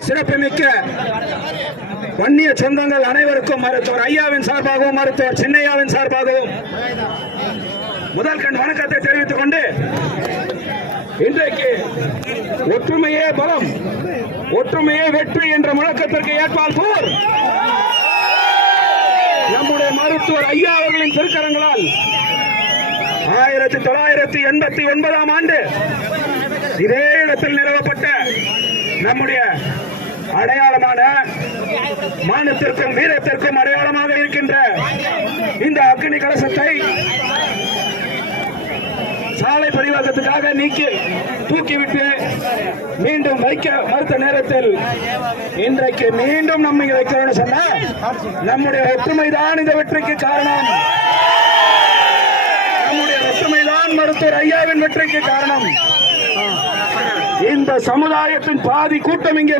சிறப்புமிக்க வன்னிய சொந்தங்கள் அனைவருக்கும் மருத்துவர் ஐயாவின் சார்பாகவும் மருத்துவர் சின்னையாவின் சார்பாகவும் முதல் கண் வணக்கத்தை தெரிவித்துக் கொண்டு இன்றைக்கு ஒற்றுமையே பலம் ஒற்றுமையே வெற்றி என்ற முழக்கத்திற்கு ஏற்பால் போர் நம்முடைய மருத்துவர் ஐயா அவர்களின் திருக்கரங்களால் 1989 ஆண்டு இதே இடத்தில் நிறுவப்பட்ட நம்முடைய அடையாளமான மானத்திற்கும் வீரத்திற்கும் அடையாளமாக இருக்கின்ற இந்த அக்னி கலசத்தை சாலை பரிவாக்கத்துக்காக தூக்கிவிட்டு மீண்டும் வைக்க மறுத்த நேரத்தில் இன்றைக்கு மீண்டும் நம்ம இங்க வைக்கணும்னு சொன்னா நம்முடைய ஒற்றுமைதான் இந்த வெற்றிக்கு காரணம். நம்முடைய ஒற்றுமைதான் மருத்துவர் ஐயாவின் வெற்றிக்கு காரணம். இந்த சமுதாயத்தின் பாதி கூட்டம் இங்கே